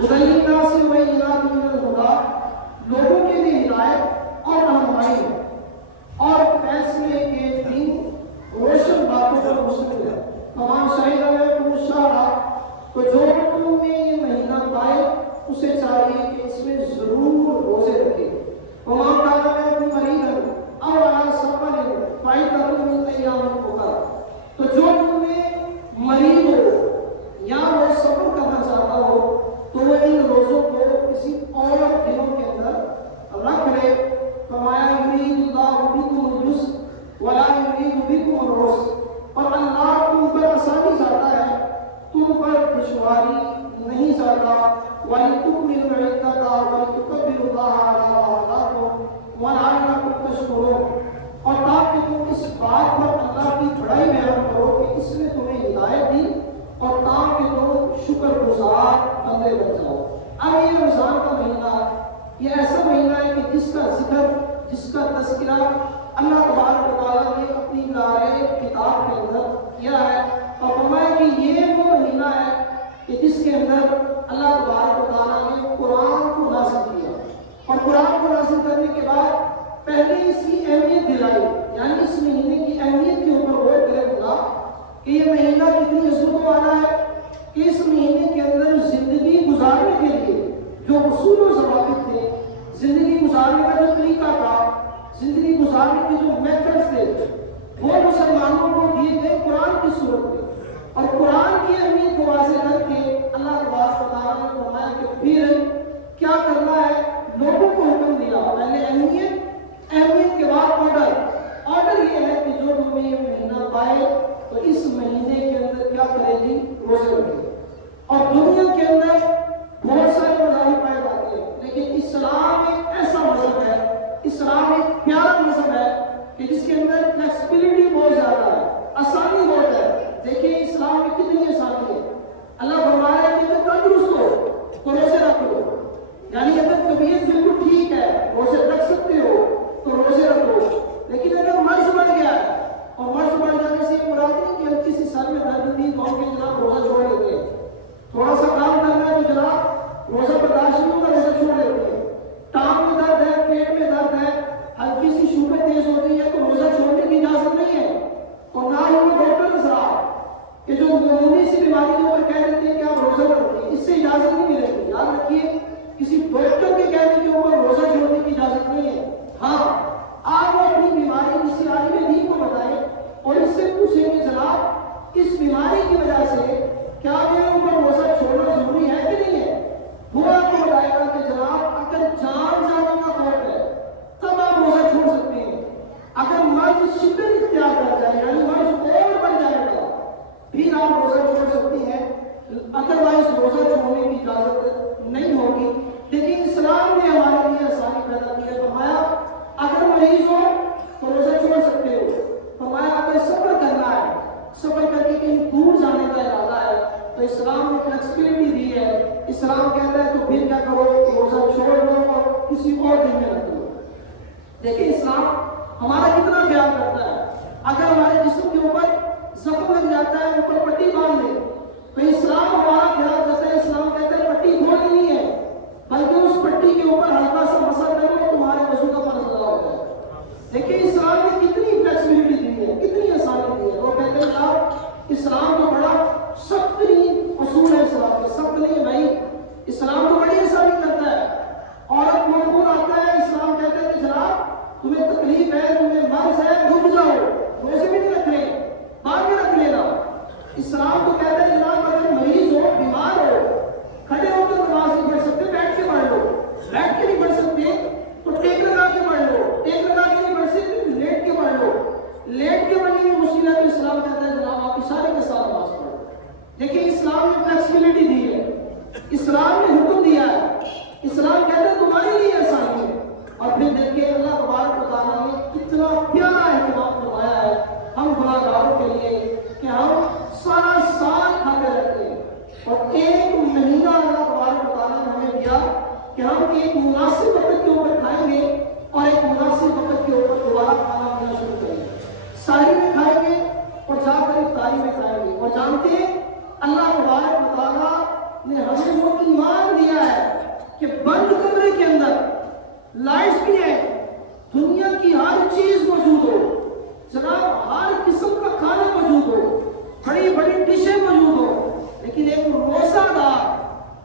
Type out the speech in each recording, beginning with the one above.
ہدی للناس وبینات من الہدی، لوگوں کے لیے ہدایت اور رہنمائی ہے اور فیصلے کے دن روشن باتوں پر مشتمل ہے۔ فمن شہد منکم الشہر، تو جو تم میں یہ مہینہ پائے اسے چاہیے کہ اس میں ضرور روزے رکھے۔ ومن کان منکم مریضا او علی سفر فعدۃ من ایام اخر، تو جو تم میں مریض ہو یا وہ سفر کرنا چاہتا ہو تو وہ ان روزوں کو کسی اور دنوں کے اندر رکھ لے۔ فرمایا یرید اللہ بکم الیسر ولا یرید بکم العسر، اور اللہ تم پر آسانی چاہتا ہے، تم پر دشواری نہیں چاہتا۔ وَلِتُكْمِلُوا الْعِدَّةَ وَلِتُكَبِّرُوا اللَّهَ عَلَىٰ مَا هَدَاكُمْ وَلَعَلَّكُمْ تَشْكُرُونَ، اور تاکہ تم اس بات پر اللہ کی بڑائی بیان کرو کہ اس نے تمہیں ہدایت دی اور تاکہ تم شکر گزار بندے بن جاؤ۔ اب یہ رمضان کا مہینہ یہ ایسا مہینہ ہے کہ جس کا ذکر، جس کا تذکرہ اللہ تبارک و تعالیٰ نے اپنی دار کتاب کے اندر کیا ہے، اور فرمایا کہ یہ وہ مہینہ ہے کہ جس کے اندر اللہ تبارک و تعالیٰ نے قرآن کو نازل کیا، اور قرآن کو نازل کرنے کے بعد پہلے اس کی اہمیت دلائی، یعنی اس مہینے کی اہمیت کے اوپر غور کرے خدا کہ یہ مہینہ کتنی عظمت والا ہے، کہ اس مہینے کے اندر زندگی گزارنے کے لیے جو اصول و ضوابط تھے، زندگی گزارنے کا جو طریقہ تھا، زندگی گزارنے کے جو میتھڈز تھے، وہ مسلمانوں کو دیے گئے قرآن کی صورت میں، اور قرآن کی اہمیت کو واضح کر کے اللہ تبارک و تعالیٰ نے فرمایا کہ پھر کیا کرنا ہے، لوگوں کو حکم دیا، پہلے اہمیت کے بعد آرڈر یہ ہے کہ جو تمہیں یہ مہینہ پائے تو اس مہینے کے اندر کیا کرے گی، روزے رکھے۔ اور دنیا کے اندر بہت سارے مذاہب پائے جاتے ہیں، لیکن اسلام ایک ایسا مذہب ہے، اسلام ایک پیارا مذہب ہے کہ جس کے اندر فلیکسیبلٹی بہت زیادہ ہے، آسانی بہت ہے۔ دیکھیں اسلام میں کتنی آسانی ہے، اللہ فرمایا ہے کہ اگر تندرست ہو تو روزے رکھ لو، یعنی اگر طبیعت بالکل ٹھیک ہے روزے رکھ سکتے ہو تو روزے رکھو، لیکن اگر مرض بڑھ گیا ہے، اور مرض بڑھ جانے سے یہ مراد نہیں کہ ہلکی سی سر میں درد تھی تو ہم جناب روزہ چھوڑ لیتے ہیں، تھوڑا سا کام کرنا ہے تو جناب روزہ برداشت نہیں ہوگا، روزہ چھوڑ لیتے ہیں، ٹانگ میں درد ہے، پیٹ میں درد ہے، ہلکی سی شوگر تیز ہو رہی ہے تو روزہ چھوڑنے کی اجازت نہیں ہے، اور نہ ہی وہ ڈاکٹر نظرات کہ جو معمولی سی بیماری کے اوپر کہہ دیتے ہیں کہ آپ روزہ رکھیے، اس سے اجازت نہیں ملے گی۔ یاد رکھیے کسی ڈاکٹر کے کہنے کے اوپر روزہ چھوڑنے کی اجازت نہیں ہے۔ ہاں آپ اپنی بیماری کسی عالم دین کو بتائیں اور اس سے پوچھیں کہ جناب اس بیماری کی وجہ سے کیا میرے اوپر روزہ چھوڑنا ضروری ہے کہ نہیں ہے، وہ آپ کو بتائے گا کہ جناب اگر جان جانے کا خوف ہے تب آپ روزہ چھوڑ سکتے ہیں، اگر مرض شدت اختیار کر جائے یعنی مرض اور بڑھ جائے گا پھر آپ روزہ چھوڑ سکتے ہیں، ادروائز روزہ چھوڑنے کی اجازت نہیں ہوگی۔ لیکن اسلام نے ہمارے لیے آسانی پیدا کی ہے، فرمایا اگر مریض ہو تو روزہ چھوڑ سکتے ہو، فرمایا اگر سفر کرنا ہے، سفر کر کے کہیں دور جانے کا ارادہ ہے تو اسلام نے فلیکسیبلٹی دی ہے، اسلام کہتا ہے تو پھر کیا کرو، روزہ چھوڑ دو اور کسی اور دن میں رکھ دو۔ دیکھیں اسلام ہمارا کتنا خیال کرتا ہے، اگر ہمارے جسم کے اوپر زخم لگ جاتا ہے اوپر پٹی باندھ دے تو اسلام ہمارا خیال کرتا ہے، اسلام کہتا ہے پٹی کھولنی نہیں ہے بلکہ اس پٹی کے اوپر ہلکا سا مسا کرو تمہارے وضو کا فرض ادا ہوتا ہے۔ دیکھیں اسلام نے کتنی فلیکسیبلٹی دی ہے، کتنی آسانی دی ہے۔ وہ کہتے ہیں جناب اسلام تو بڑا سخت ترین اصول ہے، اسلام کے سخت نہیں ہے بھائی، اسلام تو بڑی آسانی کرتا ہے۔ عورت منقول آتا ہے، اسلام کہتا ہے کہ جناب تمہیں تکلیف ہے، تمہیں مرض ہے، رک جاؤ، روزے بھی نہیں رکھنے، بعد میں رکھ لینا۔ اسلام تو کہتا ہے جناب اگر مریض ہو، بیمار ہو، کھڑے ہو کر نماز نہیں پڑھ سکتے بیٹھ کے پڑھ لو، بیٹھ کے نہیں پڑھ سکتے تو ٹیک لگا کے پڑھ لو، ٹیک لگا کے نہیں پڑھ سکتے لیٹ کے پڑھ لو، لیٹ کے پڑھنے میں مشکل ہے تو اسلام کہتا ہے جناب آپ اشارے کے ساتھ نماز پڑھو۔ دیکھیں اسلام نے فلیکسیبلٹی دی ہے، اسلام نے حکم دیا ہے، اسلام کہتا ہے تمہارے لیے آسانی ہے۔ اور پھر دیکھیں اللہ تبارک و تعالیٰ نے کتنا پیارا اہتمام فرمایا ہے ہم گناہ گاروں کے لیے کہ ہم سارا سال کھاتے رہتے ہیں، اور ایک مہینہ اللہ تبارک و تعالیٰ نے ہمیں دیا کہ ہم ایک مناسب وقت کے اوپر کھائیں گے اور ایک مناسب وقت کے اوپر دوبارہ کھانا پینا شروع کریں گے، سحری میں کھائیں گے اور جا کر افطاری میں کھائیں گے۔ اور جانتے ہیں اللہ تبارک و تعالیٰ نے ہمیں وہ ایمان دیا ہے کہ بند کمرے کے اندر لائٹس بھی ہیں، دنیا کی ہر چیز موجود ہو، جناب ہر قسم کا کھانا موجود ہو، بڑی بڑی ڈشیں موجود ہو، لیکن ایک روزہ دار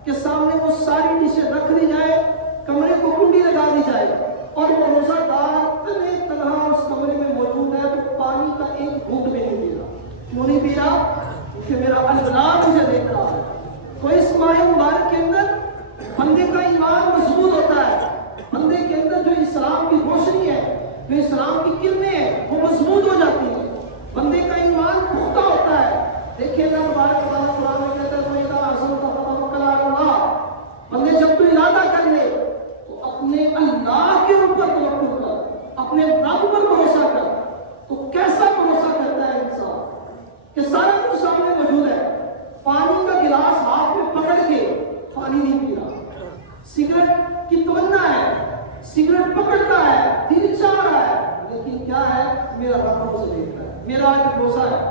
کے سامنے وہ ساری ڈشیں رکھ دی جائے، کمرے کو کنڈی لگا دی جائے اور وہ روزہ دار تنہا اس کمرے میں موجود ہے تو پانی کا ایک گھونٹ بھی نہیں پی رہا۔ کیوں نہیں پی رہا؟ کہ میرا اللہ مجھے دیکھ رہا ہے۔ تو اس ماہ مبارک کے اندر بندے کا ایمان مضبوط ہوتا ہے، بندے کے اندر جو اسلام کی روشنی ہے، جو اسلام کی کرنیں ہیں وہ مضبوط ہو جاتی ہیں، بندے کا ایمان پختہ ہوتا ہے۔ دیکھیں اللہ مبارک تعالیٰ قرآن میں کہتا ہے وَإِذَا عَزَمْتَ فَتَوَكَّلْ عَلَى اللَّهِ، بندے جب تو ارادہ کر لے تو اپنے اللہ کے اوپر توکل کر، اپنے رب پر بھروسہ کر۔ تو کیسا بھروسہ کرتا ہے انسان کہ سارا کچھ سامنے موجود ہے، پانی کا گلاس ہاتھ میں پکڑ کے پانی نہیں پی رہا، سگریٹ کی تمنا ہے، سگریٹ پکڑتا ہے، دل چاہ رہا ہے، لیکن کیا ہے؟ میرا رب مجھے دیکھ رہا ہے، میرا آج بھروسہ ہے۔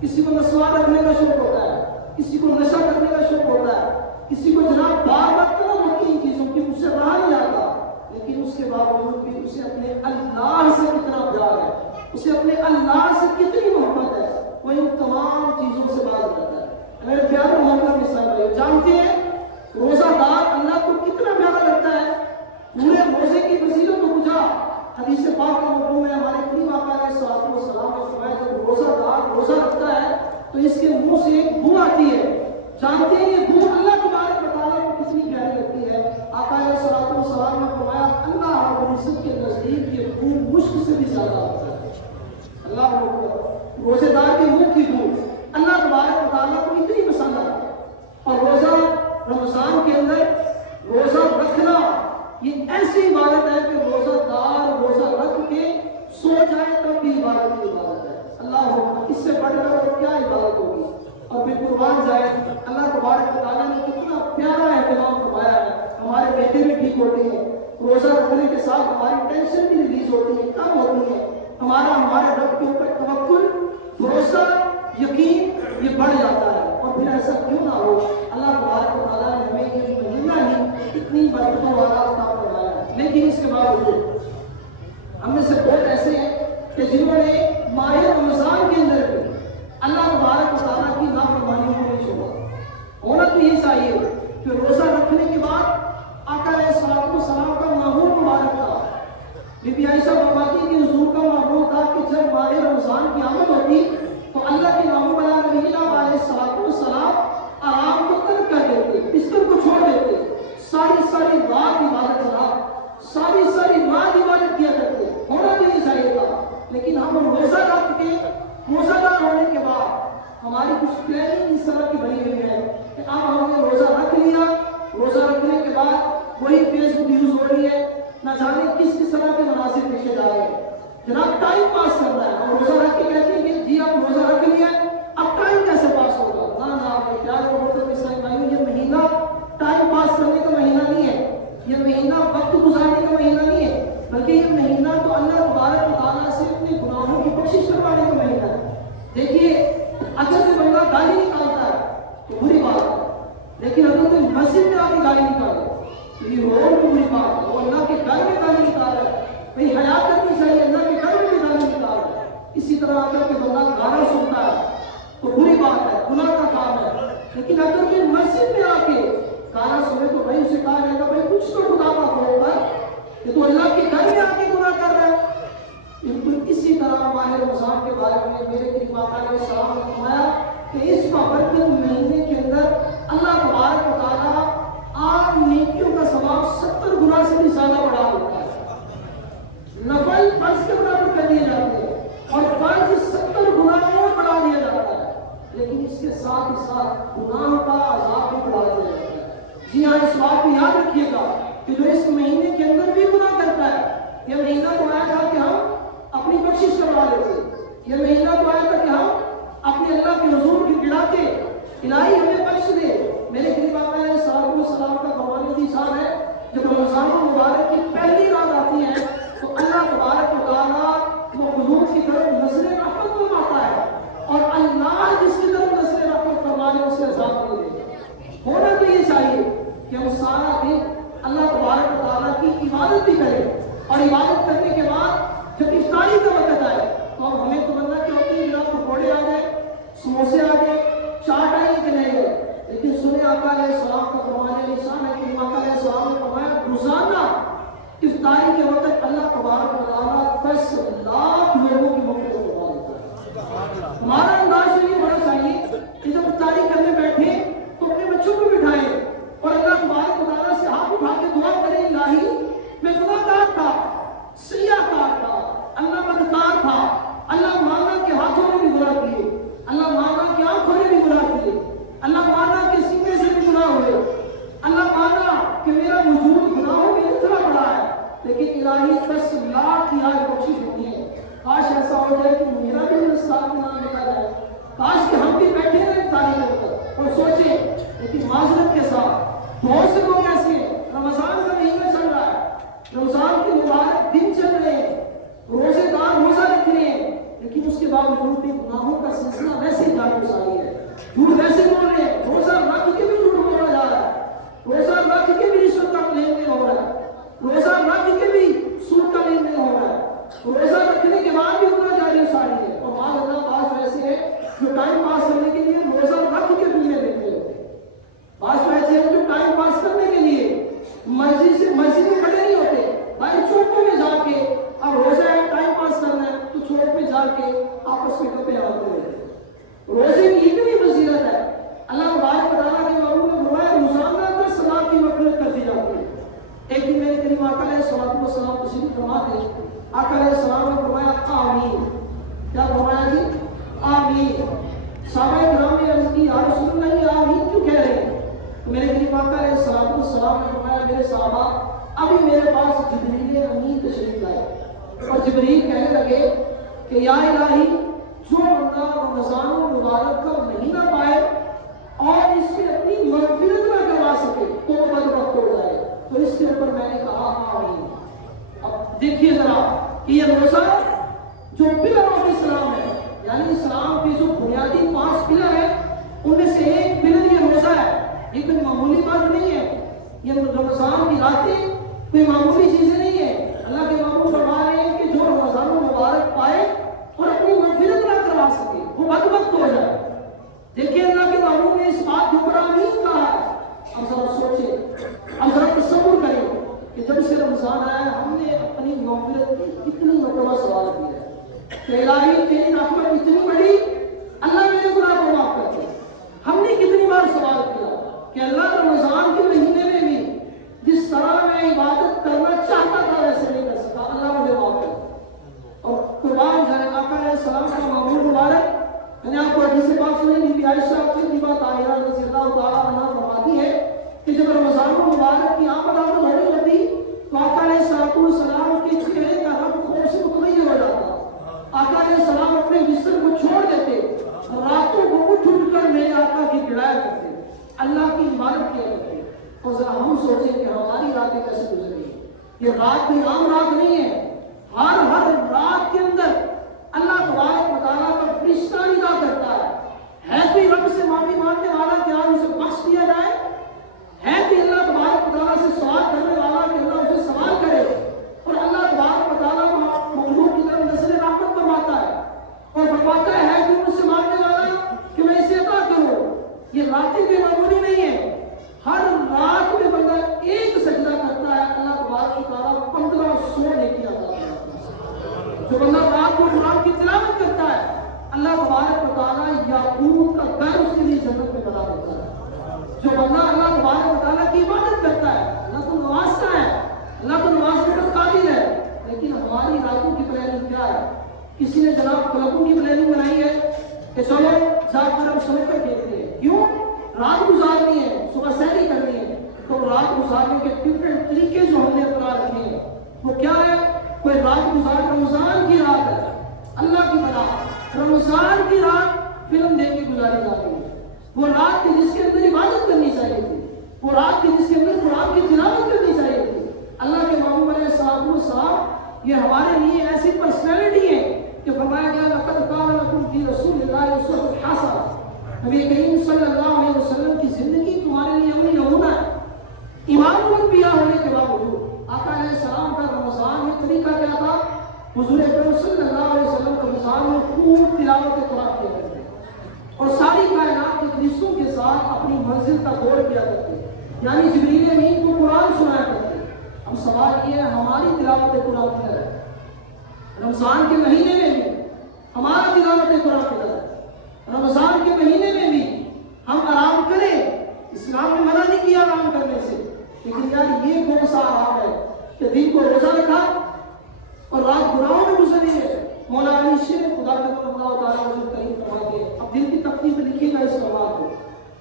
کسی کو نسوار رکھنے کا شوق ہوتا ہے، کسی کو نشہ کرنے کا شوق ہوتا ہے، کسی کو جناب بار بار طلب ہوتی ان چیزوں کی، مجھ سے رہا نہیں جاتا، لیکن اس کے باوجود بھی اسے اپنے اللہ سے کتنا پیار ہے، اسے اپنے اللہ سے کتنی محبت ہے، وہ ان تمام چیزوں سے باز کرتا ہے۔ میرے پیارے محمد مثال بھائی جانتے ہیں روزہ دار اللہ کو کتنا پیارا لگتا ہے؟ پورے روزے کی فضیلت کو بجھا حدیث پاک کے مفہوم میں ہمارے کریم آقا علیہ الصلوۃ والسلام نے فرمایا جب روزہ دار روزہ رکھتا ہے تو اس کے منہ سے ایک بو آتی ہے، جانتے ہیں یہ بو اللہ تبارک و تعالیٰ کو کتنی پیاری لگتی ہے؟ آقا علیہ الصلوۃ والسلام نے فرمایا اللہ رب العزت کے نزدیک یہ بو مشک سے بھی زیادہ ہوتا ہے۔ اللہ اکبر، روزے دار کے منہ کی بو اللہ تبارک و تعالیٰ کو اتنی پسند ہے۔ اور روزہ رمضان کے اندر روزہ رکھنا یہ ایسی عبادت ہے کہ روزہ دار روزہ رکھ کے سو جائے تب بھی عبادت کی عبادت ہے۔ اللہ اکبر، اس سے بڑھ کر اور کیا عبادت ہوگی؟ اور پھر قربان جائے اللہ تبارک و تعالیٰ نے کتنا پیارا اہتمام فرمایا ہے، ہمارے بیٹے بھی ٹھیک ہوتے ہیں، روزہ رکھنے کے ساتھ ہماری ٹینشن بھی ریلیز ہوتی ہے، کم ہوتی ہے، ہمارے رب کے اوپر توکل، بھروسہ، یقین یہ بڑھ جاتا ہے۔ اور پھر ایسا کیوں نہ ہو، اللہ تبارک و تعالیٰ نے ہمیں یہ مہینہ ہی اتنی برکتوں والا عطا فرمایا ہے، لیکن اس کے باوجود ہم میں سے بہت ایسے ہیں کہ جنہوں نے ماہ رمضان کے اندر بھی اللہ تبارک و تعالیٰ کی نافرمانی کو نہیں چھوڑا۔ ہونا تو یہ چاہیے کہ روزہ رکھنے کے بعد آقا علیہ الصلوۃ والسلام کا ماحول مبارک تھا۔ بی بی عائشہ فرماتی کہ حضور کا ماحول تھا کہ جب ماہ رمضان کی آمد ہوتی تو اللہ کے محبوب علیہ الصلوۃ والسلام آرام کو ترک کر دیتے، بستر کو چھوڑ دیتے، ساری رات عبادت چلا، ساری رات عبادت کیا کرتے۔ ہونا تو یہ چاہیے تھا، لیکن ہم روزہ رکھ کے روزہ دار ہونے کے بعد ہماری کچھ پلاننگ اس طرح کی بنی ہوئی ہے کہ اب ہم نے روزہ رکھ لیا، روزہ رکھنے کے بعد وہی فیس بک یوز ہو رہی ہے، نہ جانے کس طرح کے مناظر پیچھے جا رہے ہیں، جناب ٹائم پاس کرنا ہے۔ اور روزہ رکھ کے کہتے ہیں کہ جی آپ روزہ رکھ لیا، اب ٹائم کیسے پاس ہوگا؟ نہ کیا یہ مہینہ ٹائم پاس کرنے کا مہینہ نہیں ہے، یہ مہینہ وقت گزارنے کا مہینہ نہیں ہے، بلکہ یہ مہینہ تو اللہ تبارک و تعالیٰ سے اپنے گناہوں کی بخشش کروانے کا مہینہ ہے۔ دیکھیے اگر سے بندہ گالی نکالتا ہے تو بری بات ہے، لیکن اگر کوئی مسجد میں آ کے گالی نکالے تو یہ اور بھی بری بات ہے۔ وہ اللہ کے گھر میں گالی نکال رہا ہے، بھائی حیا کرنی چاہیے، اللہ کے گھر میں بھی گالی نکال رہا ہے۔ اسی طرح اگر کوئی بندہ گانا سنتا ہے تو بری بات ہے، گناہ کا کام ہے، لیکن اگر کوئی مسجد میں آ کے گانا سنے تو بھائی اسے کہا جائے گا بھائی کچھ تو خدا کا خوف ہے کہ تو اللہ کے گھر میں آ کے گناہ کر رہا ہے۔ بالکل اسی طرح ماہ رمضان کے بارے میں میرے کریم آقا علیہ السلام نے فرمایا کہ اس بابرکت مہینے کے اندر اللہ تبارک و تعالیٰ عام نیکیوں کا ثواب 70 گنا سے بھی زیادہ بڑھا دیتا ہے۔ نفل فرض کے برابر کر دیے جاتے ہیں اور فرض 70 گنا اور بڑھا دیا جاتا ہے، لیکن اس کے ساتھ ہی ساتھ گناہ کا عذاب بھی بڑھا دیا جاتا ہے۔ جی ہاں، اس بات کو یاد رکھیے گا کہ جو اس مہینے کے اندر بھی گناہ کرتا ہے، یہ مہینہ تو آیا تھا کہ ہم اپنی بخشش کروا لیتے، یہ مہینہ تو آیا تھا کہ ہم اپنے اللہ کے حضور کی گڑاتے الہی ہمیں بخش دے۔ میرے قریب آقا علیہ الصلوۃ والسلام کا فرمان حدیث ہے جب رمضان المبارک کی پہلی رات آتی ہے تو اللہ تبارک و تعالیٰ وہ حضور کی طرف نظر رحمت فرماتا ہے اور اللہ جس کی طرف نظر رحمت فرمانے اسے عذاب دے دے۔ ہونا تو یہ کہ ہم سارا دن اللہ تبارک و تعالیٰ کی عبادت بھی کریں، اور عبادت کرنے کے بعد جب افطاری کا وقت آئے تو اب ہمیں تمنا کیا ہوتی ہے جناب پکوڑے آ گئے، سموسے آ گئے، چاٹ آئی کہ نہیں گئے، لیکن سنے آقا علیہ السلام کا فرمانے نشان ہے کہ آقا علیہ السلام نے فرمایا روزانہ افطاری کے وقت اللہ تبارک و تعالیٰ 10 لاکھ لوگوں کی مغفرت کروا دیتا ہے۔ ہمارا انداز یہ ہونا چاہیے کہ جب افطاری کرنے بیٹھے تو اپنے بچوں کو بٹھائیں اور اللہ تبارک و تعالیٰ سے ہاتھ اٹھا کے دعا کریں، الہی میں گناہگار تھا، سیاہ کار تھا، اللہ بدکار تھا، اللہ مانا کہ ہاتھوں نے بھی گناہ کیے، اللہ مانا کہ آنکھوں نے بھی گناہ کیے، اللہ مانا کہ سینے سے بھی گناہ ہوئے، اللہ مانا کہ میرا وجود گناہوں میں اتنا بڑا ہے، لیکن الہی 10 لاکھ کی آج بخشش ہوتی ہے۔ کاش ایسا ہو جائے کہ میرا بھی اس سال میں نام لکھا جائے، کاش کہ ہم بھی بیٹھے رہے تاریخ وقت اور سوچیں، لیکن معذرت کے ساتھ بہت سے لوگ ایسے ہیں، رمضان کا مہینہ چل رہا ہے، رمضان کے مبارک دن چل رہے ہیں، روزے دار روزہ رکھ رہے ہیں، لیکن اس کے باوجود بھی گناہوں کا سلسلہ ویسے ہی جاری گزاری ہے، جھوٹ ویسے بول رہے ہیں، روزہ رکھ کے بھی جھوٹ بولا جا رہا ہے، روزہ رکھ کے بھی رشوت کا لین دین ہو رہا ہے، روزہ رکھ کے بھی سود کا لین دین ہو رہا ہے، روزہ رکھنے کے بعد بھی گناہ جاری ساری ہے، اور بعض اللہ بعض ایسے ہیں جو ٹائم پاس کرنے کے لیے روزہ رکھ کے دنیا دیکھتے ہوتے ہیں، بعض ایسے ہیں جو ٹائم پاس کرنے کے لیے مسجد میں کھڑے نہیں ہوتے، بھائی چوکوں میں جا کے اب روزہ ہے ٹائم پاس کرنا ہے تو چوک میں جا کے آپس میں گپے لڑاتے رہتے ہیں۔ روزے کی اتنی فضیلت ہے، اللہ تبارک و تعالیٰ کے محبوب نے فرمایا روزانہ 10 لاکھ کی مغفرت کر دی جاتی ہے۔ ایک دن میرے کریم آقا علیہ السلام تشریف فرما تھے، آقا علیہ السلام نے فرمایا آمین، کیا فرمایا جی؟ آمین۔ صحابہ کرام نے عرض کی یا رسول اللہ یہ آمین کیوں کہہ رہے ہیں؟ تو میرے کریم آقا علیہ السلام نے فرمایا میرے صحابہ ابھی میرے پاس جبریل امین تشریف لائے اور جبریل کہنے لگے کہ یا الہی جو بندہ رمضان المبارک کا مہینہ پائے اور اس سے اپنی مغفرت نہ کروا سکے تو وہ بدبخت ہو جائے، تو اس کے اوپر میں نے کہا آمین۔ اب دیکھیے ذرا کہ یہ روزہ جو پلر آف اسلام ہے، یعنی اسلام کے جو بنیادی 5 پلر ہیں ان میں سے ایک پلر یہ روزہ ہے، یہ کوئی معمولی بات نہیں ہے، یہ رمضان کی راتیں کوئی معمولی چیزیں نہیں ہیں۔ اللہ کے محبوب فرما رہے ہیں کہ جو رمضان المبارک پائے اور اپنی مغفرت نہ کروا سکے وہ بدبخت ہو جائے۔ دیکھیے اللہ کے محبوب نے اس بات کے اوپر آمین کہا ہے۔ اب ذرا سوچیں، اب ذرا تصور کریں کہ جب سے رمضان آیا ہم نے اپنی مغفرت کی کتنی مرتبہ سوال کیا ہے کہ الہی تیری رحمت اتنی بڑی، اللہ میرے گناہ کو معاف کر دے۔ ہم نے کتنی بار سوال کیا کہ اللہ رمضان کے مہینے میں بھی جس طرح میں عبادت کرنا چاہتا تھا ویسے نہیں کر سکا، اللہ مجھے معاف کر دے۔ اور قربان جائے آقا علیہ السلام کا معمول مبارک، میں نے آپ کو حدیث پاک سنائی، بی بی عائشہ صدیقہ طاہرہ رضی اللہ تعالیٰ عنہا فرماتی ہے کہ جب رمضان المبارک کی آمد ہو رہی ہوتی تو آقا علیہ السلام کے چہرے کا رنگ خوف سے متغیر ہو جاتا، آقا علیہ السلام اپنے بستر کو چھوڑ دیتے اور راتوں کو اٹھ کر میرے آقا کی گڑایا کرتے، اللہ کی عبادت کیا کرتے۔ اور ذرا ہم سوچیں کہ ہماری راتیں کیسے گزری ہیں۔ یہ رات بھی عام رات نہیں ہے، ہر رات کے اندر اللہ تبارک و تعالیٰ کا فرشتہ ندا کرتا ہے کوئی رب سے معافی مانگنے والا کہ آج اسے بخش دیا جائے، ہے کہ اللہ تبارک و تعالیٰ سے سوال کرنے والا کہ اللہ اسے سوال کرے، اور اللہ تبارک و تعالیٰ مخلوق کی طرف نظر رحمت فرماتا ہے اور فرماتا ہے کہ مجھ سے مانگنے والا کہ میں اسے عطا کروں۔ یہ راتیں بے معمولی نہیں ہے، ہر رات میں بندہ ایک سجدہ کرتا ہے، اللہ تبارک و تعالیٰ 1500 نیکی عطا کرتا ہے۔ جو بندہ رات کو قرآن کی تلاوت کرتا ہے اللہ تبارک و تعالیٰ یاقوت کا گھر اس کے لیے جنت میں بنا دیتا ہے۔ جو بندہ اللہ تبارک و تعالیٰ کی عبادت کرتا ہے اللہ کو نوازتا ہے، اللہ کو نوازنے پر قادر ہے، لیکن ہماری راتوں کی پلاننگ کیا ہے؟ کسی نے جناب کلبوں کی پلاننگ بنائی ہے کہ چلو جا کر ہم سو کر دیکھتے ہیں، کیوں؟ رات گزارنی ہے، صبح سحری کرنی ہے، تو رات گزارنے کے ڈفرینٹ طریقے جو ہم نے اپنا رکھے ہیں وہ کیا ہے؟ کوئی رات گزار رمضان کی رات ہے، اللہ کی بنا رمضان کی رات فلم دیکھ کے گزاری جا رہی ہے، وہ رات کی جس کے اندر عبادت کرنی چاہیے تھی، وہ رات کی جس کے اندر قرآن کی تلاوت کرنی چاہیے تھی۔ اللہ کے محبوب علیہ السلام یہ ہمارے لیے ایسی پرسنالٹی ہے کہ فرمایا گیا لقد کان لکم فی رسول اللہ اسوۃ حسنہ، نبی کریم صلی اللہ علیہ وسلم کی زندگی تمہارے لیے عملی نمونہ ہے۔ امام الانبیاء ہونے کے باوجود آقا علیہ السلام کا رمضان میں طریقہ کیا تھا؟ حضور اکرم صلی اللہ علیہ وسلم کے رمضان میں خوب تلاوت قرآن کیا کرتے اور ساری کائنات کے فرشتوں کے ساتھ اپنی منزل کا دور کیا کرتے، یعنی جبریل امین کو قرآن سنایا کرتے۔ اب سوال یہ ہے ہماری تلاوت قرآن کیا ہے؟ رمضان کے مہینے میں بھی ہمارا تلاوت قرآن کیا ہے؟ رمضان کے مہینے میں بھی ہم آرام کریں، اسلام نے منع نہیں کیا آرام کرنے سے، لیکن یار یہ کون سا آرام ہے کہ دن کو روزہ رکھا اور رات گناہوں میں گزری ہے۔ مولا علی شیر خدا اللہ تعالیٰ وجل کریم فرماتے ہیں، اب دل کی تختی پہ لکھیے گا اس سوال کو،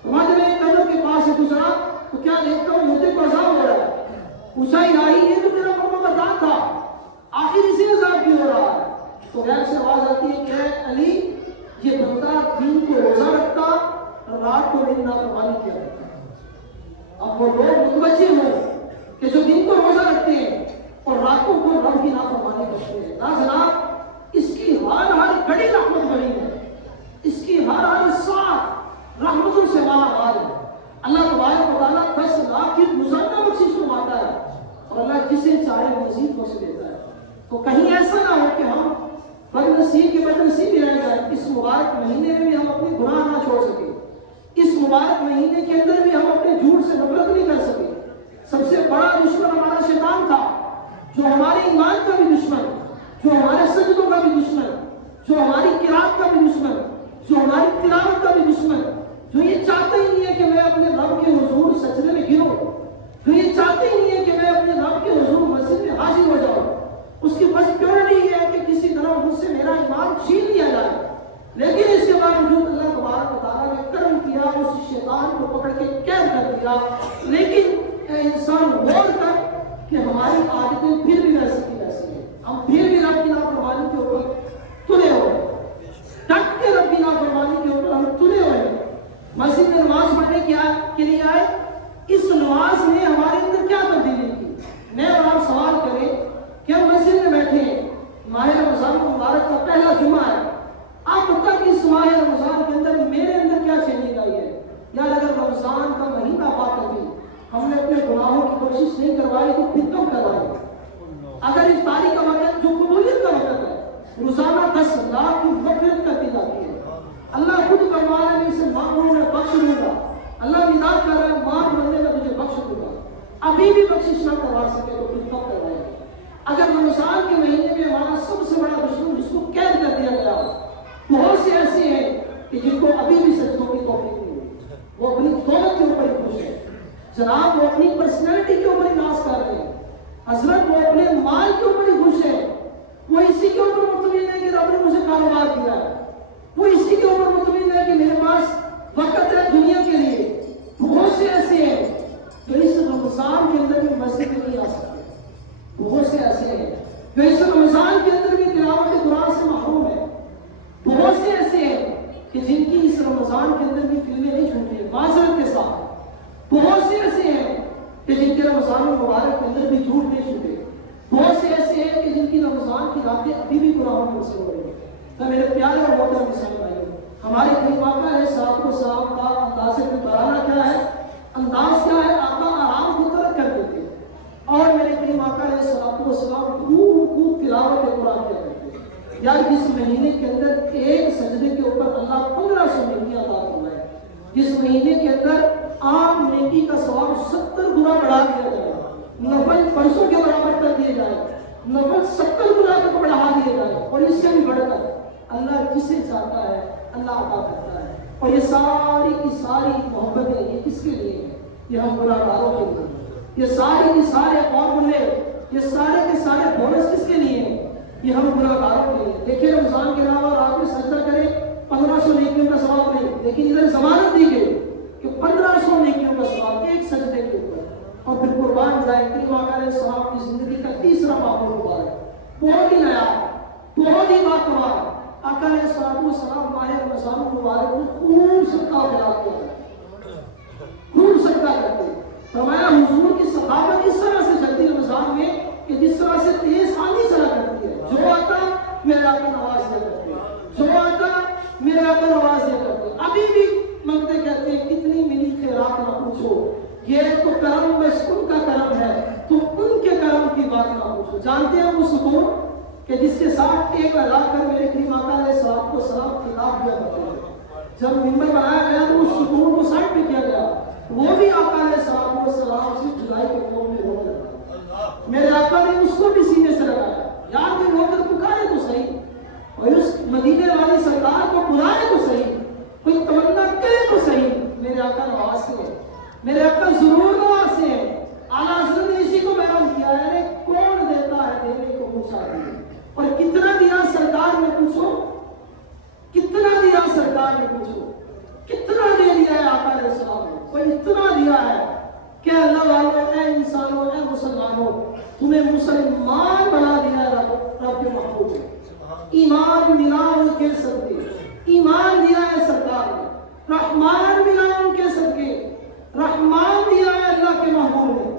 فرماتے میں ایک قبر کے پاس سے گزرا تو کیا دیکھتا ہوں مجھے کو عذاب ہو رہا ہے، پوچھا الہی یہ تو میرا فرما بردار تھا، آخر اسے عذاب کیوں ہو رہا ہے؟ تو غیر سے آواز آتی ہے کہ علی یہ بندہ دن کو روزہ رکھتا اور رات کو میری نافرمانی کیا کرتا ہے۔ اب وہ لوگ متوجہ ہوں کہ جو دن کو روزہ رکھتے ہیں اور راتوں کو رب کی نافرمانی کرتے ہیں، نا جناب اس کی ہر گھڑی رحمت بڑی ہے، اس کی ہر ساتھ رحمتوں سے مالا مال ہے۔ اللہ تبارک و تعالیٰ 10 لاکھ کی روزانہ بخشش فرماتا ہے اور اللہ جسے چاہے مزید بخش دیتا ہے۔ تو کہیں ایسا نہ ہو کہ ہم بدنصیب کے بدنصیب ہی رہ جائیں، اس مبارک مہینے میں بھی ہم اپنے گناہ نہ چھوڑ سکیں، اس مبارک مہینے کے اندر بھی ہم اپنے جھوٹ سے نفرت نہیں کر سکیں۔ سب سے بڑا دشمن ہمارا شیطان تھا، جو ہمارے ایمان کا بھی دشمن، جو ہمارے سجدوں کا بھی دشمن، جو ہماری قرات کا بھی دشمن، جو ہماری تلاوت کا بھی دشمن، جو یہ چاہتا ہی نہیں ہے کہ میں اپنے رب کے حضور سجدے میں گروں، جو یہ چاہتا ہی نہیں ہے کہ میں اپنے رب کے حضور مسجد میں حاضر ہو جاؤں، اس کی بس پیورٹی یہ ہے کہ کسی طرح مجھ سے میرا ایمان چھین لیا جائے۔ لیکن اس کے باوجود اللہ تبارک و تعالیٰ نے کرم کیا، اس شیطان کو پکڑ کے قید کر دیا۔ لیکن اے انسان غور کر کہ ہماری عادتیں پھر بھی ویسی کی ویسی ہیں، ہم پھر بھی رب کی نافرمانی کے اوپر تلے ہوئے، ڈٹ کے رب کی نافرمانی کے اوپر ہم تلے ہوئے ہیں۔ مسجد میں نماز پڑھنے کے لیے آئے، اس نماز نے ہمارے اندر کیا تبدیلی کی؟ میں اور آپ سوال کریں کہ ہم مسجد میں بیٹھے ہیں، ماہ رمضان مبارک کا پہلا جمعہ ہے، آپ تک اس ماہ رمضان کے اندر میرے اندر کیا چینج آئی ہے؟ یار اگر رمضان کا مہینہ باقی بھی ہم نے اپنے گناہوں کی کوشش نہیں کروائی تو پھر کب کروائی؟ اگر اس تاریخ کا وقت جو قبولیت کا وقت ہے، روزانہ 10 لاکھ کی مغفرت کر دی جاتی ہے، اللہ خود فرما رہا ہے میں اسے معمول میں بخش دوں گا، اللہ ندا کر رہا ہے معاف بندے میں تجھے بخش دوں گا، ابھی بھی بخشش نہ کروا سکے تو پھر کب کروائے؟ اگر رمضان کے مہینے میں ہمارا سب سے بڑا دشمن جس کو قید کر دیا گیا، بہت سے ایسے ہیں کہ جن کو ابھی بھی سجدوں کی توفیق نہیں ہوئی، وہ اپنی دولت کے اوپر ہی خوش ہیں، جناب وہ اپنی پرسنالٹی کے اوپر ہی ناز کر رہے ہیں، حضرت وہ اپنے مال کے اوپر ہی خوش ہیں، وہ اسی کے اوپر مطمئن ہے کہ رب نے مجھے کاروبار دیا ہے، وہ اسی کے اوپر مطمئن ہے کہ میرے پاس وقت ہے دنیا کے لیے۔ بہت سے ایسے ہیں جو اس رمضان کے اندر بھی مسجد میں نہیں آ سکتے، بہت سے ایسے ہیں جو اس رمضان کے اندر بھی تلاوت قرآن سے محروم ہے، بہت سے ایسے ہیں کہ جن کی اس رمضان کے اندر بھی فلمیں نہیں چھوٹی ہیں معذرت کے ساتھ، بہت سے ایسے ہیں کہ جن کے رمضان مبارک کے اندر بھی جھوٹ نہیں چھوٹے، بہت سے ایسے ہیں کہ جن کی رمضان کی راتیں ابھی بھی قرآن میں سے ہو رہی ہیں۔ تو میرے پیارے اور محترم مسلمان بھائیو، ہمارے کریم آقا علیہ الصلوۃ والسلام کا انداز پکارانہ کیا ہے؟ انداز کیا ہے؟ آقا آرام کو ترک کر دیتے ہیں اور میرے کریم آقا علیہ الصلوۃ والسلام خوب تلاوت قرآن کیا کرتے ہیں۔ یار جس مہینے کے اندر ایک سجدے کے اوپر اللہ 1500 نیکی عطا فرمائے، جس مہینے کے اندر عام نیکی کا ثواب 70 گنا بڑھا دیا جائے، نفل فرضوں کے برابر کر دیے جائے، نفل 70 گنا تک بڑھا دیے جائے، اور اس سے بھی بڑھ کر اللہ جسے چاہتا ہے اللہ عطا کرتا ہے۔ اور یہ ساری کی ساری محبتیں یہ کس کے لیے ہیں؟ یہ ہم گناہگاروں کے لیے، یہ ساری کی سارے فارمولے، یہ سارے کے سارے بونس کس کے لیے ہیں؟ یہ ہم گناہگاروں کے لیے۔ دیکھیں رمضان کے علاوہ رات میں سجدہ کریں 1500 نیکیوں کا ثواب نہیں، لیکن ادھر ضمانت دی گئی کہ 1500 نیکیوں کا ثواب ایک سجدے کے اوپر، اور پھر قربان جائے کریم آقا علیہ السلام کی زندگی کا تیسرا باب مبارک، بہت ہی نیا، بہت ہی باکمال۔ آقا علیہ السلام ماہ رمضان مبارک میں خوب صدقہ خیرات کرتے، خوب صدقہ کرتے۔ فرمایا حضور کی صحابت اس طرح سے چلتی رمضان میں کہ جس طرح سے تیز آندھی چلا کرتی ہے، جو آتا میرے آقا نواز دیا کرتے، جو آتا میرے آقا نواز دیا کرتے۔ ابھی بھی منگتے کہتے ہیں کتنی ملی خیرات نہ پوچھو، یہ تو کرم میں سکون پوچھو. جانتے ہیں وہ سکون کہ جس کے ساتھ ایک لگا کر میرے کریم آقا علیہ الصلوۃ والسلام خطاب دیا کرتے ہیں. جب ممبر بنایا گیا تو اس سکون کو سائڈ پہ کیا گیا. وہ بھی آقا علیہ الصلوۃ والسلام سے جولائی کے قوم میں رونے لگا. میرے آقا نے اس کو بھی سینے سے لگایا. یاد میں ہو کر پکارے تو صحیح, اور اس مدینے والی سرکار کو بلائے تو صحیح, کوئی تمنا کرے تو صحیح. میرے آقا نواز سے, میرے آقا ضرور نواز سے. اعلیٰ حضرت نے اسی کو بیان کیا ہے, کون دیتا ہے دینے کو پوچھا دیے. اور کتنا دیا سرکار نے پوچھو, کتنا دیا سرکار نے پوچھو, کتنا دے دیا ہے آقا علیہ السلام نے. کوئی اتنا دیا ہے کہ اللہ والوں, اے انسانوں, اے مسلمانوں, تمہیں مسلمان بنا دیا ہے رب کے محبوب نے. ایمان ملا ان کے صدقے, ایمان دیا ہے سرکار نے. رحمان ملا ان کے صدقے, رحمان دیا ہے اللہ کے محبوب نے.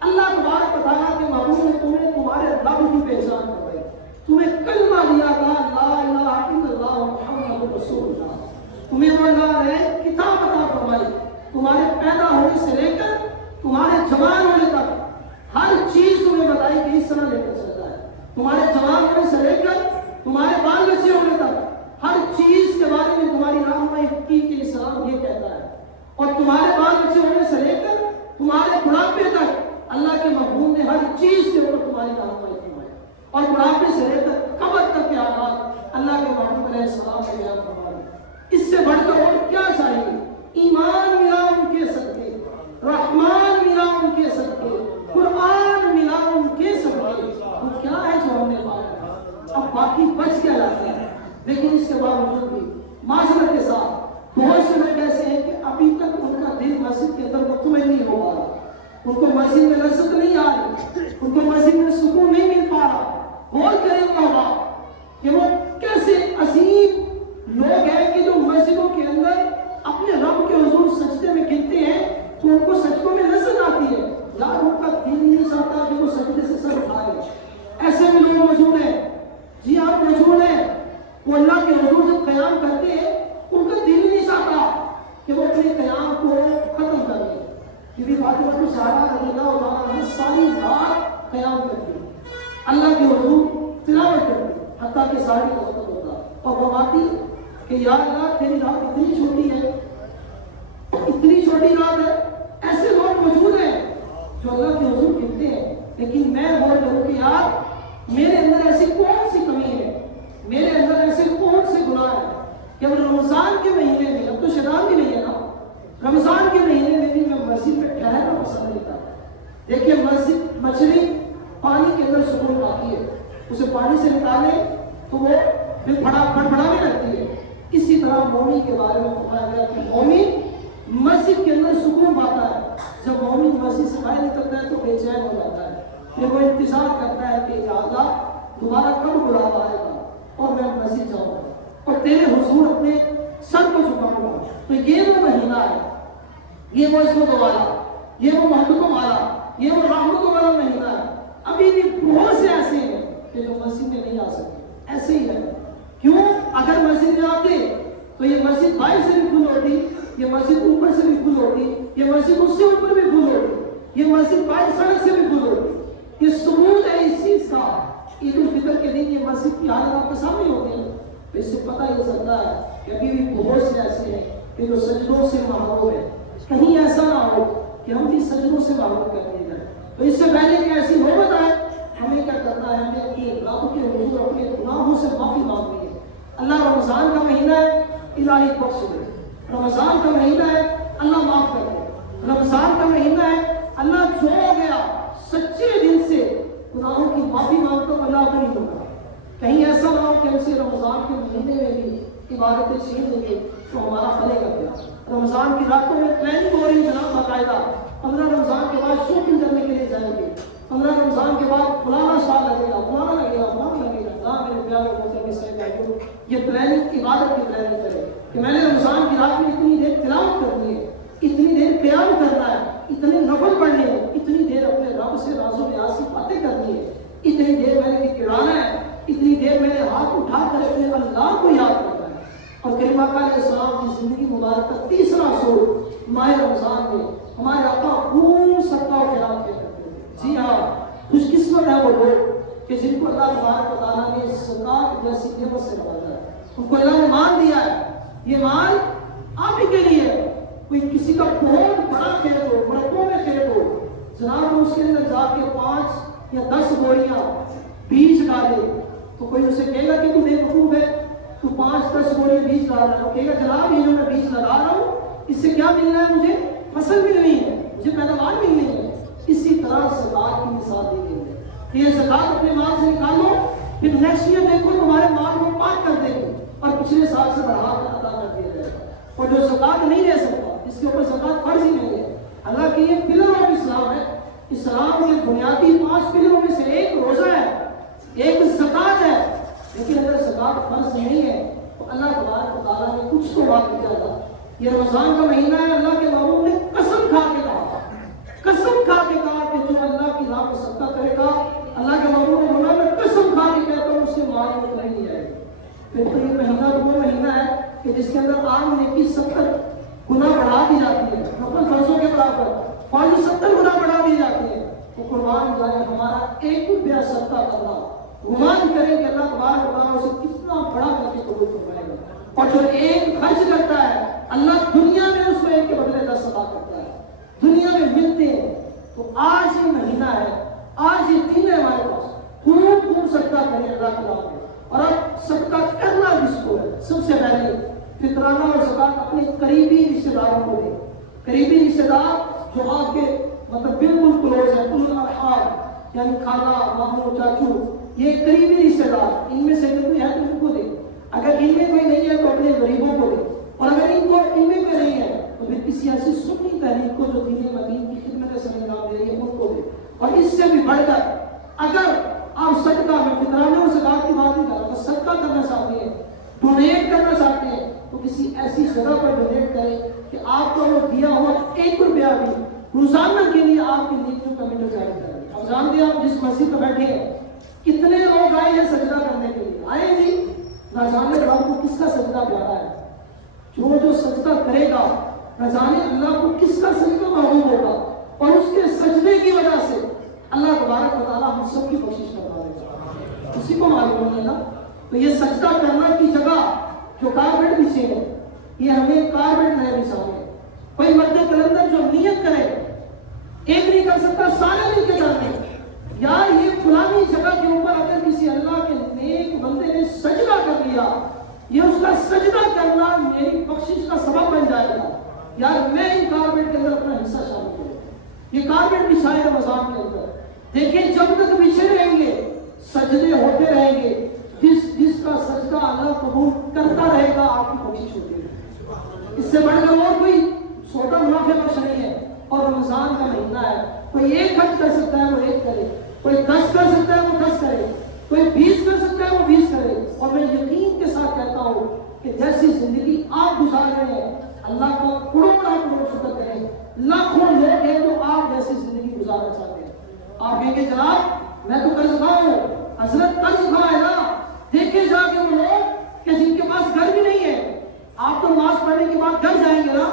اللہ تبارک و تعالیٰ کے محبوب نے تمہیں تمہارے رب کی پہچان کروائی. تمہیں کلمہ دیا تھا لا الہ الا اللہ محمد رسول اللہ. تمہیں وہ اللہ نے کتاب عطا فرمائی. تمہارے پیدا ہونے سے لے کر تمہارے جوان ہونے تک ہر چیز تمہیں بتائی کہ اس طرح لے کر چلتا ہے. تمہارے جوان ہونے سے لے کر تمہارے بال بچے ہونے تک ہر چیز کے بارے میں تمہاری رہنمائی کی کہ اسلام یہ کہتا ہے. اور تمہارے بال بچے ہونے سے لے کر تمہارے بڑھاپے تک اللہ کے محبوب نے ہر چیز کے اوپر تمہاری رہنمائی فرمائی. اور بڑھاپے سے لے کر قبر تک کے حالات اللہ کے محبوب علیہ السلام نے بیان فرمائے. اس سے بڑھ کر اور کیا چاہیے. ایمان ملا ان کے صدقے, رحمان ملا ان کے صدقے, قرآن ملا ان کے صدقے. وہ کیا ہے جو ہم نے پایا. اب باقی بچ کیا جاتا ہے, لیکن اس کے باوجود بھی معذرت کے ساتھ بہت سے لوگ ایسے ہیں کہ ابھی تک ان کا دل مسجد کے اندر مطمئن نہیں ہو رہا. ان کو مسجد میں لذت نہیں آ رہی, ان کو مسجد میں سکون نہیں مل پا رہا. غور کریں ہوگا کہ وہ کیسے عظیم لوگ ہیں کہ جو مسجدوں کے اندر اپنے رب کے حضور سجدے میں گرتے ہیں تو ان کو سجدوں میں لذت آتی ہے. یار ان کا دل نہیں چاہتا کہ وہ سجدے سے سر اٹھائے. ایسے بھی لوگ موجود ہیں, جی آپ موجود ہیں, وہ اللہ کے حضور جب قیام کرتے ہیں ان کا دل نہیں چاہتا کہ وہ اپنے قیام کو ختم کر دیں. یہ بھی فاطمہ الزہرا رضی اللہ تعالیٰ عنہ ساری رات قیام کرتی ہے, اللہ کے حضور تلاوت کرتی, حتیٰ کہ ساری کا وقت ہوتا, اور وہ آتی کہ یا اللہ تیری رات اتنی چھوٹی ہے, اتنی چھوٹی رات ہے. ایسے لوگ موجود ہیں جو اللہ کے حضور کہتے ہیں, لیکن میں غور کروں کہ یار میرے اندر ایسی کون سی کمی ہے, میرے اندر ایسے کون سے گناہ ہیں کہ رمضان کے مہینے میں, اب تو شیطان بھی نہیں ہے نا, رمضان کے مہینے میں بھی میں مسجد میں ٹھہرنا پسند نہیں کرتا. دیکھیے مسجد مچھلی پانی کے اندر سکون پاتی ہے, اسے پانی سے نکالے تو وہ پھر بڑھانے لگتی ہے. اسی طرح مومن کے بارے میں فرمایا گیا کہ مومن مسجد کے اندر سکون پاتا ہے. جب مومن مسجد سے باہر نکلتا ہے تو بے چین ہو جاتا ہے, پھر وہ انتظار کرتا ہے کہ یا اللہ دوبارہ کب بلاوا آئے گا اور میں مسجد جاؤں گا اور تیرے حضور اپنے سر کو جھکاؤں گا. تو یہ وہ مہینہ ہے, یہ وہ عزمتوں والا, یہ وہ محبتوں والا, یہ وہ رحمتوں والا مہینہ ہے. ابھی بھی بہت سے ایسے ہیں کہ جو مسجد میں نہیں آ سکتے. ایسے ہی ہے. کیوں؟ اگر مسجد میں آتے تو یہ مسجد باہر سے بھی کھل ہوتی, یہ مسجد اوپر سے بھی کھل ہوتی, یہ مسجد اس سے اوپر بھی کھل ہوتی, یہ مسجد باہر سڑک سے بھی کھل ہوتی. یہ ثبوت ہے اس چیز کا. عید الفطر کے دن یہ مسجد کی حالت آپ کے سامنے ہوتی ہے, تو اس سے پتہ یہ چلتا ہے کہ ابھی بھی بہت سے ایسے ہیں کہ جو سجدوں سے محروم ہے. کہیں ایسا نہ ہو کہ ہم بھی سجدوں سے محروم کر دیے جائیں. تو اس سے پہلے کہ ایسی نوبت آئے, ہمیں کیا کرنا ہے, ہمیں اپنے رب کے حضور اپنے گناہوں سے معافی مانگنی ہے. اللہ رمضان کا مہینہ ہے, الہی بخش دے. رمضان کا مہینہ ہے, اللہ معاف کر دے. رمضان کا مہینہ ہے, اللہ جو ہو گیا سچے دل سے گناہوں کی معافی مانگتا ہوں, اللہ کو نہیں ہوگا. کہیں ایسا نہ ہو کہ ہم سے رمضان کے مہینے میں بھی عبادتیں چھین لیں گے تو ہمارا پلے گا کیا. رمضان کی راتوں میں پلاننگ ہو رہی ہے جناب باقاعدہ, 15 رمضان کے بعد شوٹنگ کرنے کے لیے جائیں گے, 15 رمضان کے بعد فلانا سال لگے گا, فلانا لگے گا, فلانا لگے گا. میرے پیارے محترم اسلام یہ پلاننگ عبادت کی پلاننگ کرے کہ میں نے رمضان کی رات میں اتنی دیر تلاوت کرنی ہے, اتنی دیر قیام کرنا ہے, اتنے نفل پڑھنے ہیں, اتنی دیر اپنے رب سے راز و نیاز کی باتیں کرنی ہے, اتنی دیر میں نے گڑانا ہے, اتنی دیر میں نے ہاتھ اٹھا کر اپنے اللہ کو یاد کرنا ہے. اور کریم آقا علیہ السلام کی زندگی مبارک کا تیسرا اصول ماہ رمضان میں ہمارے آقا خون صدقہ و خیرات کیا کرتے تھے. جی ہاں, خوش قسمت قسمت ہے وہ لوگ کہ جن کو اللہ تبارک و تعالیٰ نے زکات جیسی نعمت سے نوازا ہے، ان کو اللہ نے مال دیا ہے، یہ مال آپ ہی کے لیے ہے۔ کوئی کسی کا بہت بڑا کھیت ہو، مرتبوں میں کھیت ہو، جناب اس کے اندر جا کے 5 یا 10 بوریاں بیج ڈالے تو کوئی اسے کہے گا کہ تو بے وقوف ہے، تو 5-10 بوریاں بیج ڈال رہا ہے، وہ کہے گا جناب یہ جو میں بیج لگا رہا ہوں اس سے کیا مل رہا ہے؟ مجھے فصل مل رہی ہے، مجھے پیداوار مل رہی ہے۔ اسی طرح زکات کی مثال دی گئی ہے کہ یہ زکات اپنے مال سے نکالو، پھر نیکسٹ ایئر دیکھو تمہارے مال کو پاک کر دے گی اور پچھلے سال سے بڑھا کر ادا کر دیا جائے گا۔ اور جو زکات نہیں دے سکتا، اس کے اوپر زکات فرض ہی نہیں ہے، حالانکہ یہ پلر آف اسلام ہے۔ اسلام کے بنیادی 5 پلروں میں سے ایک روزہ ہے، ایک زکات ہے، لیکن اگر زکات فرض نہیں ہے تو اللہ تبارک و تعالیٰ نے کچھ تو واقع کیا تھا۔ یہ رمضان کا مہینہ ہے، اللہ کے محبوب نے قسم کھا کے کہا، قسم کھا کے کہا کہ جو اللہ کی راہ میں صدقہ کرے گا، اللہ کے محبوب نے بولا میں قسم کھا کے کہتا ہوں اس کے مال میں کمی نہیں آئے گی۔ پھر تو یہ مہینہ تو وہ مہینہ ہے کہ جس کے اندر عام نیکی 70 گنا بڑھا دی جاتی ہے، نفل فرضوں کے برابر 70 گنا بڑھا دی جاتی ہے۔ تو قربان جائے ہمارا 1 روپیہ صدقہ کرنا، گمان کریں کہ اللہ تبارک و تعالیٰ اسے کتنا بڑا کر کے قبول فرمائے گا۔ اور جو 1 خرچ کرتا ہے اللہ دنیا میں اس کو 1 کے بدلے 10 عطا کرتا ہے، دنیا میں ملتے ہیں۔ تو آج یہ مہینہ ہے، آج یہ دن ہے ہمارے پاس، خوب صدقہ کریں اللہ کے راہ میں۔ اور اب صدقہ کرنا جس کو ہے، سب سے پہلے فطرانہ اور زکات اپنے قریبی رشتہ داروں کو دیں۔ قریبی رشتہ دار جو آپ کے مطلب بالکل کلوز ہے، الارحام یعنی خالہ، ماموں، چاچو، یہ قریبی رشتہ دار، ان میں سے اگر کوئی ہے تو ان کو دیں۔ اگر ان میں کوئی نہیں ہے تو اپنے غریبوں کو دیں، اور اگر ان میں کوئی نہیں ہے تو پھر کسی ایسی سنی تحریک کو جو دین مدین کی خدمت سے انجام دے رہی ہے ان کو دیں۔ اور اس سے بھی بڑھ کر اگر آپ صدقہ میں فطرانہ اور زکات کی بات نہیں کر رہا، صدقہ کرنا چاہتے ہیں، ڈونیٹ کرنا چاہتے ہیں تو کسی ایسی جگہ پر ڈونیٹ کریں کہ آپ کو وہ دیا ہوا 1 روپیہ بھی روزانہ کے لیے آپ کی نیکیوں کا مٹر جاری کریں۔ اب جانتے ہیں آپ جس مسجد میں بیٹھے ہیں کتنے لوگ آئے ہیں سجدہ کرنے کے لیے، آئے جی نہ جانے رب کو کس کا سجدہ پیارا ہے، جو سجدہ کرے گا نہ جانے اللہ کو کس کا سجدہ محبوب ہوگا، اور اس کے سجدے کی وجہ سے اللہ تبارک و تعالیٰ ہم سب کی کوشش کروا دے گا، اسی کو معلوم ہے نا۔ تو یہ سجدہ کرنا کی جگہ جو کارپیٹ بچھے ہے، یہ ہمیں کارپیٹ نئے بچھانے۔ کوئی مرد کلندر جو نیت کرے، ایک نہیں کر سکتا، سارے مل کے کرنے، یا یہ فلانی جگہ کے اوپر اگر کسی اللہ کے نیک بندے نے سجدہ کر لیا، یہ اس کا سجدہ کرنا میری بخشش کا سبب بن جائے گا، یار میں ان کارپیٹ کے اندر اپنا حصہ شامل کروں۔ یہ کارپیٹ بچھائے رمضان کے اندر، دیکھیں جب تک بچھے رہیں گے سجدے ہوتے رہیں گے، جس کا سجدہ اللہ قبول کرتا رہے گا آپ کی کوشش ہوتی ہے۔ اس سے بڑھ کر اور کوئی سودا منافع بخش نہیں ہے۔ اور رمضان کا مہینہ ہے، کوئی 1 خرچ کر سکتا ہے وہ 1 کرے، کوئی 10 کر سکتا ہے وہ 10 کرے، کوئی 20 کر سکتا ہے وہ 20 کرے۔ اور میں یقین کے ساتھ کہتا ہوں کہ جیسی زندگی آپ گزار رہے ہیں اللہ کا کروڑوں شکر کریں، لاکھوں لوگ ہیں جو آپ جیسی زندگی گزارنا چاہتے ہیں۔ آپ کہیں گے جناب میں تو قرض خواہ ہوں، حضرت قرض خواہ ہے نا، دیکھے جا کے وہ لوگ کہ جن کے پاس گھر بھی نہیں ہے، آپ تو نماز پڑھنے کے بعد گھر جائیں گے نا،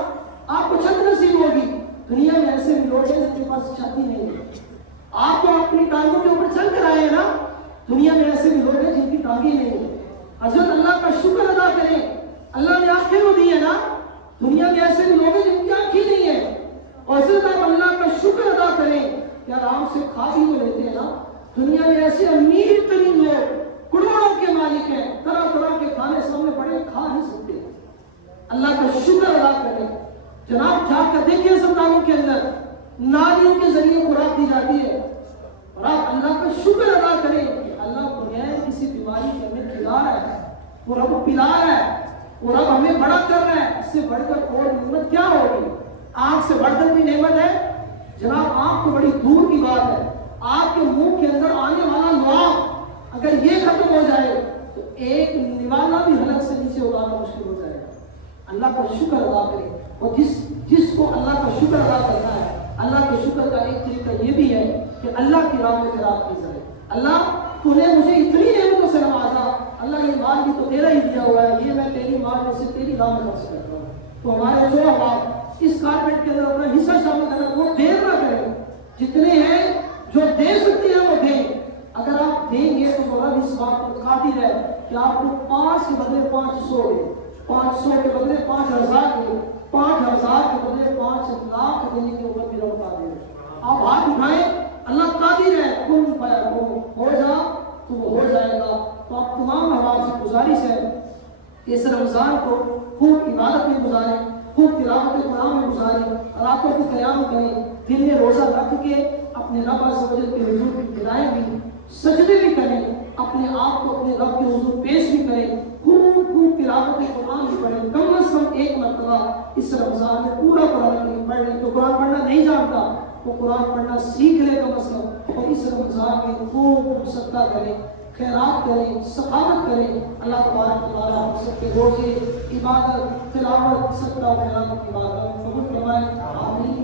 آپ کو چھت نصیب ہوگی۔ دنیا میں ایسے بھی لوگ ہیں جن کے پاس چھت ہی نہیں ہے، آپ تو اپنی ٹانگوں کے اوپر چل کر آئے ہیں نا، دنیا میں ایسے بھی لوگ ہیں جن کی ٹانگیں نہیں ہیں۔ حضرت اللہ کا شکر ادا کریں، اللہ نے آنکھیں کو دی ہے نا، دنیا میں ایسے بھی لوگ ہیں جن کی آنکھیں نہیں ہے، اور حضرت آپ اللہ کا شکر ادا کریں کہ آرام سے کھا بھی تو لیتے ہیں نا۔ دنیا میں ایسے امیر ترین لوگ کروڑوں کے مالک ہیں، طرح طرح کے کھانے سامنے پڑے کھا نہیں سکتے۔ اللہ کا شکر ادا کریں، جناب جا کر دیکھیں اسپتالوں کے اندر نالیوں کے ذریعے خوراک دی جاتی ہے، اور آپ اللہ کا شکر ادا کریں کہ اللہ بغیر کسی بیماری کے ہمیں کھلا رہا ہے، وہ رب پلا رہا ہے، وہ رب ہمیں بڑا کر رہا ہے۔ اس سے بڑھ کر اور نعمت کیا ہوگی؟ آنکھ سے بڑھ کر بھی نعمت ہے جناب، آنکھ تو بڑی دور کی بات ہے، آپ کے منہ کے اندر آنے والا لعاب اگر یہ ختم ہو جائے تو ایک نوالا بھی حلق سے نیچے اتارنا مشکل ہو جائے گا۔ اللہ کا شکر ادا کریں، اور جس کو اللہ کا شکر ادا کرنا ہے، اللہ کے شکر کا ایک طریقہ یہ بھی ہے کہ اللہ کی راہ میں خیرات کی جائے۔ اللہ تو نے مجھے اتنی نعمتوں سے نوازا، اللہ یہ مال بھی تو تیرا ہی دیا ہوا ہے، یہ میں تیری مال میں سے تیری راہ میں خرچ کرتا ہوں۔ تو ہمارے جو احباب اس کارپیٹ کے اندر اپنا حصہ شامل کرنا، وہ دیر نہ کریں، جتنے ہیں جو دے سکتے ہیں وہ دیں، اس بات پر قادر ہے کہ آپ کو 5 کے بدلے 500 دے، 500 کے بدلے 5000 دے، 5000 کے بدلے 5 لاکھ دینے کے اوپر بھی رب قادر ہے۔ آپ ہاتھ اٹھائیں، اللہ قادر ہے، کن فیکون، ہو جا تو وہ ہو جائے گا۔ تو آپ تمام احباب سے گزارش ہے کہ اس رمضان کو خوب عبادت میں گزاریں، خوب تلاوت قرآن میں گزاریں، راتوں کو قیام کریں، دل میں روزہ رکھ کے اپنے رب عز و جل کے حضور کی گرائیں بھی، سجدے بھی کریں، اپنے آپ کو اپنے رب کے حضور پیش بھی کریں، خوب تلاوت قرآن بھی پڑھیں، کم از کم ایک مرتبہ اس رمضان میں پورا قرآن کریم پڑھ لیں۔ جو قرآن پڑھنا نہیں جانتا وہ قرآن پڑھنا سیکھ لے کم از کم، اور اس رمضان میں خوب صدقہ کریں، خیرات کریں، سخاوت کریں۔ اللہ تبارک و تعالیٰ ہم سب کے روزے، عبادت، تلاوت، صدقہ و خیرات کی بات قبول فرمائے، آمین۔